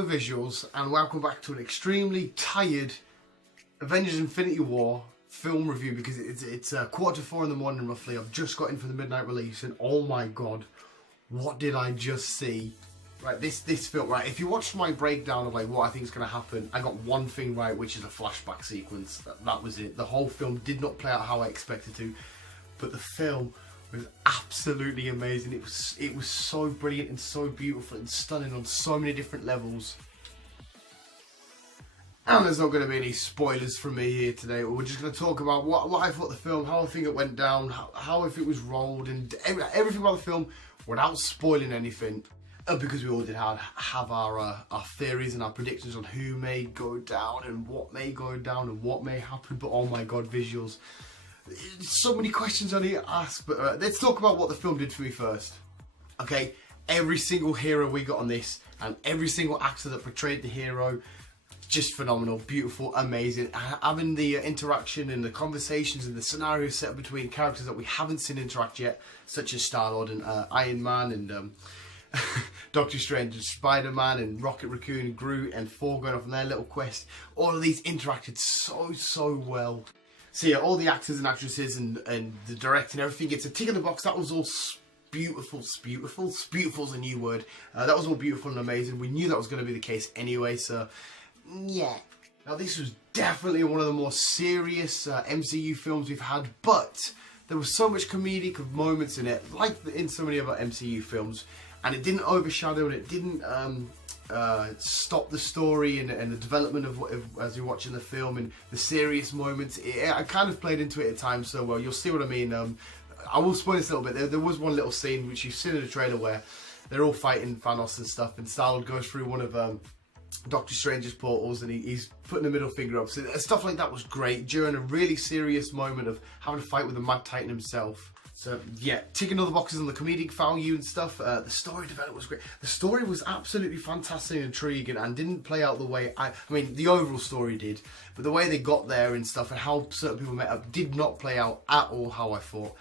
Hello visuals, and welcome back to an extremely tired Avengers Infinity War film review, because it's 4:45 in the morning roughly. I've just got in for the midnight release and oh my god, what did I just see? Right, this film, right, if you watched my breakdown of like what I think is going to happen, I got one thing right, which is a flashback sequence. That was it. The whole film did not play out how I expected to, but the film was absolutely amazing. It was so brilliant and so beautiful and stunning on so many different levels. And there's not going to be any spoilers from me here today. We're just going to talk about what I thought of the film, how I think it went down, how if it was rolled, and everything about the film without spoiling anything. Because we all did have our theories and our predictions on who may go down and what may go down and what may happen. But oh my god, visuals. So many questions I need to ask, but let's talk about what the film did for me first. Okay, every single hero we got on this, and every single actor that portrayed the hero, just phenomenal, beautiful, amazing. Having the interaction and the conversations and the scenarios set up between characters that we haven't seen interact yet, such as Star-Lord and Iron Man and Doctor Strange and Spider-Man and Rocket Raccoon and Groot and Thor going off on their little quest. All of these interacted so well. So yeah, all the actors and actresses and the directing, everything gets a tick in the box. That was all beautiful. Beautiful is a new word. That was all beautiful and amazing. We knew that was going to be the case anyway, so yeah. Now this was definitely one of the more serious MCU films we've had, but there was so much comedic moments in it, like in so many other MCU films, and it didn't overshadow and it didn't stop the story and the development of as you're watching the film and the serious moments. I kind of played into it at times so well. You'll see what I mean. I will spoil this a little bit. There was one little scene which you've seen in the trailer where they're all fighting Thanos and stuff, and Star-Lord goes through one of Doctor Strange's portals and he's putting the middle finger up. So stuff like that was great during a really serious moment of having to fight with the Mad Titan himself. So yeah, ticking all the boxes on the comedic value and stuff. The story development was great. The story was absolutely fantastic and intriguing and didn't play out the way I mean, the overall story did, but the way they got there and stuff and how certain people met up did not play out at all how I thought.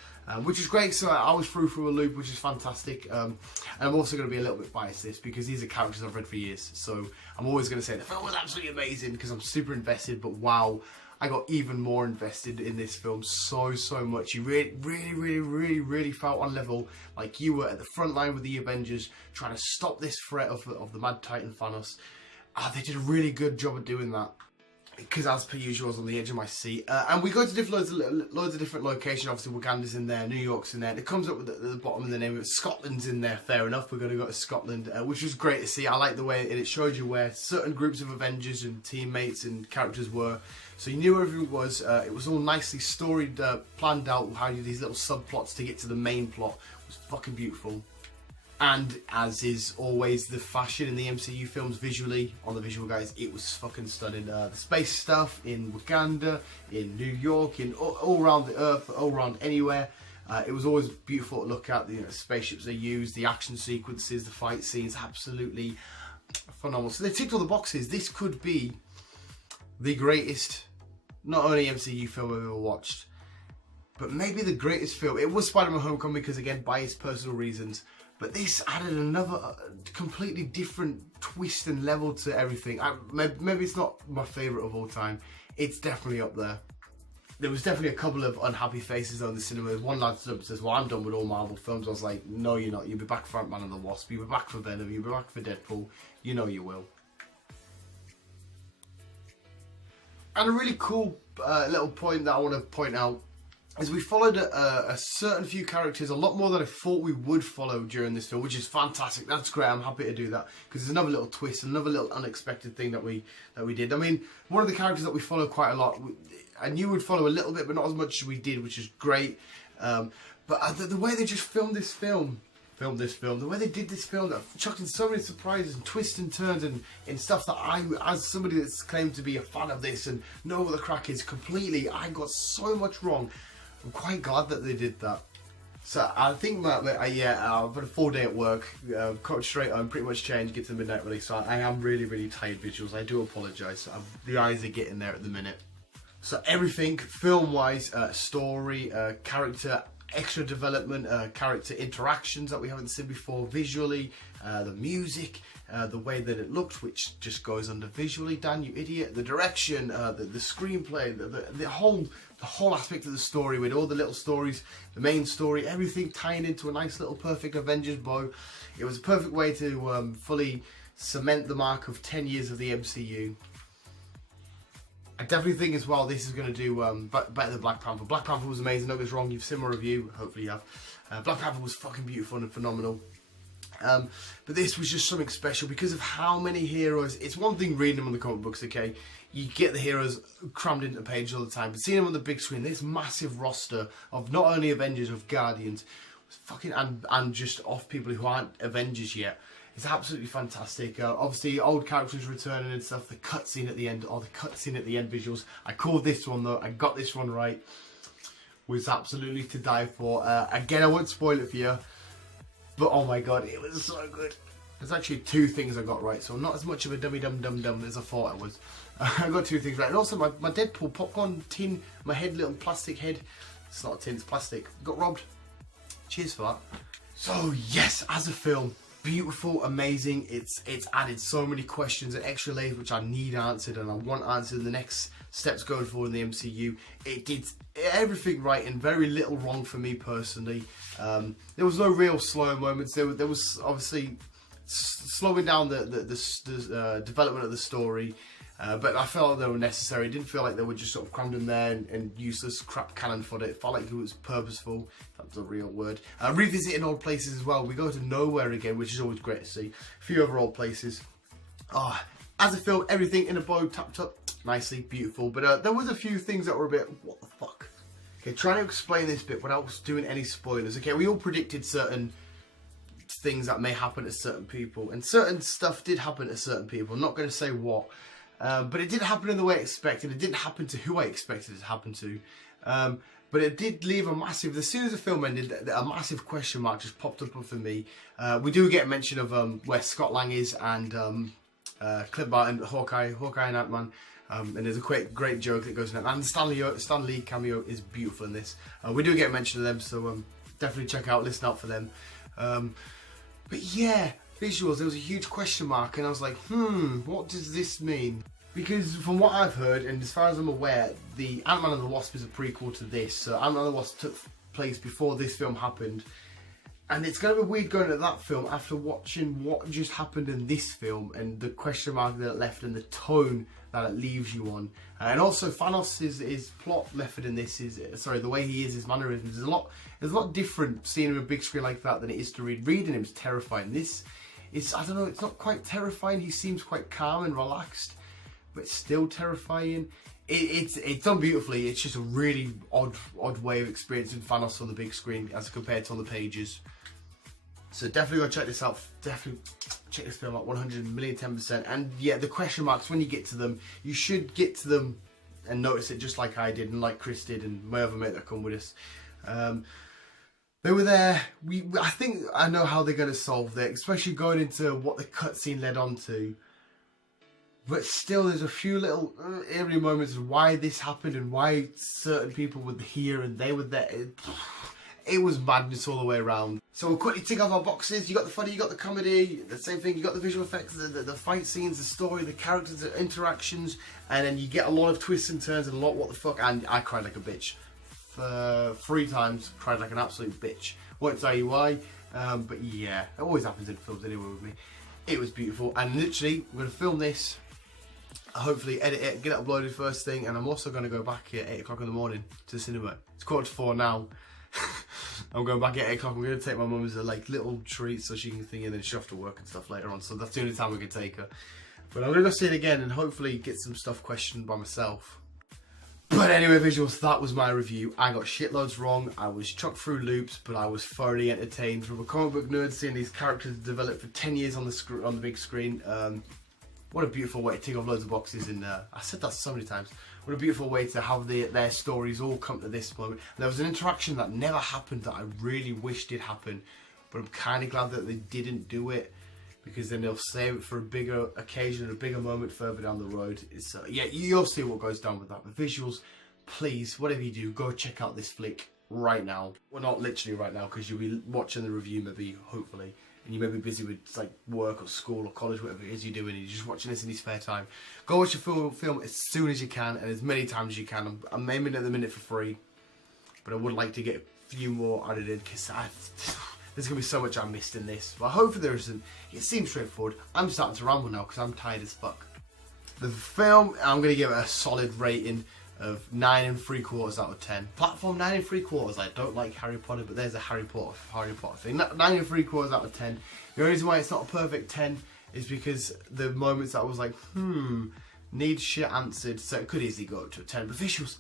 Which is great, so I was through a loop, which is fantastic. And I'm also going to be a little bit biased this because these are characters I've read for years, so I'm always going to say the film was absolutely amazing because I'm super invested, but wow, I got even more invested in this film so much. You really felt on level like you were at the front line with the Avengers trying to stop this threat of the Mad Titan Thanos. They did a really good job of doing that. Because as per usual, I was on the edge of my seat. And we go to loads of different locations. Obviously, Wakanda's in there, New York's in there. And it comes up with the bottom of the name of it. Scotland's in there, fair enough. We're going to go to Scotland, which was great to see. I like the way it showed you where certain groups of Avengers and teammates and characters were. So you knew where everything was. It was all nicely storied, planned out, how you do these little subplots to get to the main plot. It was fucking beautiful. And as is always the fashion in the MCU films visually, on the visual guys, it was fucking stunning. The space stuff in Wakanda, in New York, in all around the earth, all around anywhere. It was always beautiful to look at. The spaceships they used, the action sequences, the fight scenes, absolutely phenomenal. So they ticked all the boxes. This could be the greatest, not only MCU film I've ever watched, but maybe the greatest film. It was Spider-Man Homecoming because, again, biased personal reasons. But this added another completely different twist and level to everything. Maybe it's not my favourite of all time. It's definitely up there. There was definitely a couple of unhappy faces on the cinema. One lad stood up and says, well, I'm done with all Marvel films. I was like, no, you're not. You'll be back for Ant-Man and the Wasp. You'll be back for Venom. You'll be back for Deadpool. You know you will. And a really cool little point that I want to point out is we followed a certain few characters a lot more than I thought we would follow during this film, which is fantastic. That's great. I'm happy to do that because there's another little twist, another little unexpected thing that we did. I mean, one of the characters that we follow quite a lot, I knew we'd follow a little bit, but not as much as we did, which is great. But the way they just filmed this film, the way they did this film, that chucked in so many surprises and twists and turns and stuff that I, as somebody that's claimed to be a fan of this and know what the crack is completely, I got so much wrong. I'm quite glad that they did that. So I think I've had a full day at work, cut straight home, pretty much changed, get to the midnight release. So I am really tired visuals. I do apologise. The eyes are getting there at the minute. So everything, film-wise, story, character, extra development, character interactions that we haven't seen before, visually, the music, the way that it looked, which just goes under visually, Dan, you idiot, the direction, the screenplay, the whole aspect of the story with all the little stories, the main story, everything tying into a nice little perfect Avengers bow. It was a perfect way to fully cement the mark of 10 years of the MCU. I definitely think as well this is going to do better than Black Panther. Black Panther was amazing, don't get us wrong, you've seen my review, hopefully you have. Black Panther was fucking beautiful and phenomenal. But this was just something special because of how many heroes. It's one thing reading them on the comic books, okay? You get the heroes crammed into the page all the time, but seeing them on the big screen, this massive roster of not only Avengers, of Guardians, fucking and just off people who aren't Avengers yet. It's absolutely fantastic. Obviously, old characters returning and stuff. The cutscene at the end, or the cutscene at the end visuals. I called this one though. I got this one right. Was absolutely to die for. Again, I won't spoil it for you, but oh my god, it was so good. There's actually 2 things I got right, so I'm not as much of a dummy dum as I thought I was. I got 2 things right, and also my Deadpool popcorn tin, my head, little plastic head. It's not a tin, it's plastic. Got robbed. Cheers for that. So yes, as a film. Beautiful, amazing. It's added so many questions and extra layers which I need answered and I want answered in the next steps going forward in the MCU. It did everything right and very little wrong for me personally. There was no real slow moments. There was obviously slowing down the development of the story. But I felt like they were necessary. It didn't feel like they were just sort of crammed in there and useless crap cannon fodder. It felt like it was purposeful. That's a real word. Revisiting old places as well. We go to nowhere again, which is always great to see. A few other old places. As a film, everything in a bow, tapped up nicely, beautiful. But there was a few things that were a bit, what the fuck? Okay, trying to explain this bit without doing any spoilers. Okay, we all predicted certain things that may happen to certain people. And certain stuff did happen to certain people. I'm not going to say what. But it didn't happen in the way I expected. It didn't happen to who I expected it to happen to. But it did leave a massive, as soon as the film ended, a massive question mark just popped up for me. We do get a mention of where Scott Lang is and Clint Barton, Hawkeye and Ant-Man. And there's a great joke that goes in that. And Stan Lee cameo is beautiful in this. We do get a mention of them, so definitely check out, listen out for them. But yeah. Visuals, there was a huge question mark and I was like, what does this mean? Because from what I've heard, and as far as I'm aware, the Ant-Man and the Wasp is a prequel to this. So Ant-Man and the Wasp took place before this film happened. And it's going to be weird going to that film after watching what just happened in this film and the question mark that it left and the tone that it leaves you on. And also Thanos' plot method in this is, sorry, the way he is, his mannerisms, is a lot different seeing him on a big screen like that than it is to read. Reading him is terrifying. This is, I don't know, it's not quite terrifying. He seems quite calm and relaxed, but still terrifying. It's done beautifully. It's just a really odd way of experiencing Thanos on the big screen as compared to on the pages. So definitely go check this out. Definitely check this film out 100,000,010%. And yeah, the question marks, when you get to them, you should get to them and notice it just like I did and like Chris did and my other mate that come with us. They were there. I think I know how they're going to solve that, especially going into what the cutscene led on to. But still, there's a few little eerie moments of why this happened and why certain people were here and they were there. It was madness all the way around. So we'll quickly tick off our boxes. You got the funny, you got the comedy, the same thing. You got the visual effects, the fight scenes, the story, the characters, the interactions, and then you get a lot of twists and turns and a lot what the fuck. And I cried like a bitch. 3 times, cried like an absolute bitch. Won't tell you why, but yeah, it always happens in films anyway with me. It was beautiful, and literally, we're going to film this, hopefully edit it, get it uploaded first thing, and I'm also going to go back at 8 o'clock in the morning to the cinema. It's 4:15 now. I'm going back at 8 o'clock. I'm going to take my mum as a little treat so she can think, and then she's off to work and stuff later on, so that's the only time we can take her. But I'm going to go see it again and hopefully get some stuff questioned by myself. But anyway, visuals, that was my review. I got shitloads wrong. I was chucked through loops, but I was thoroughly entertained. From a comic book nerd, seeing these characters develop for 10 years on the big screen. What a beautiful way to tick off loads of boxes. And I said that so many times. What a beautiful way to have their stories all come to this moment. And there was an interaction that never happened that I really wish did happen. But I'm kind of glad that they didn't do it, because then they'll save it for a bigger occasion, a bigger moment further down the road. Yeah, you'll see what goes down with that. But visuals, please, whatever you do, go check out this flick. right now. Well, not literally right now, because you'll be watching the review maybe, hopefully, and you may be busy with like work or school or college, whatever it is you're doing, and you're just watching this in your spare time. Go watch your film as soon as you can and as many times as you can. I'm aiming at the minute for free, but I would like to get a few more added in, because there's going to be so much I missed in this. But hopefully there isn't. It seems straightforward. I'm starting to ramble now because I'm tired as fuck. The film, I'm going to give it a solid rating of 9 3/4 out of 10. Platform 9 3/4. I don't like Harry Potter, but there's a Harry Potter thing. 9 3/4 out of 10. The only reason why it's not a perfect 10 is because the moments that I was like, need shit answered, so it could easily go up to a 10. But visuals,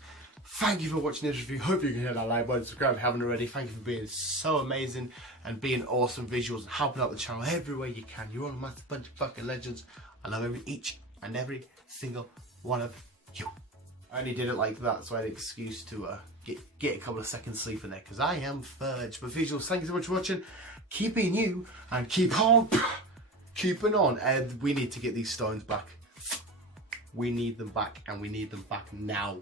thank you for watching this review. Hope you can hit that like button, subscribe if you haven't already. Thank you for being so amazing and being awesome visuals and helping out the channel every way you can. You're all a bunch of fucking legends. I love each and every single one of you. I only did it like that so I had an excuse to get a couple of seconds sleep in there, because I am fudge. But visuals, thank you so much for watching. Keep being you and keep on keeping on. And we need to get these stones back. We need them back, and we need them back now.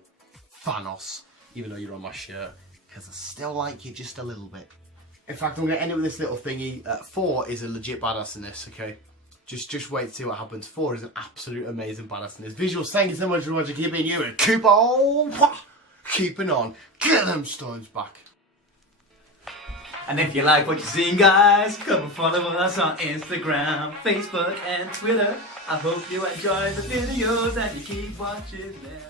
Thanos, even though you're on my shirt, because I still like you just a little bit. In fact, I'm going to end it with this little thingy. 4 is a legit badass in this, okay? Just wait to see what happens. 4 is an absolute amazing badass in this. Visuals, thank you so much for watching. Keep being you and keep on keeping on. Get them stones back. And if you like what you're seeing, guys, come and follow us on Instagram, Facebook, and Twitter. I hope you enjoy the videos and you keep watching them.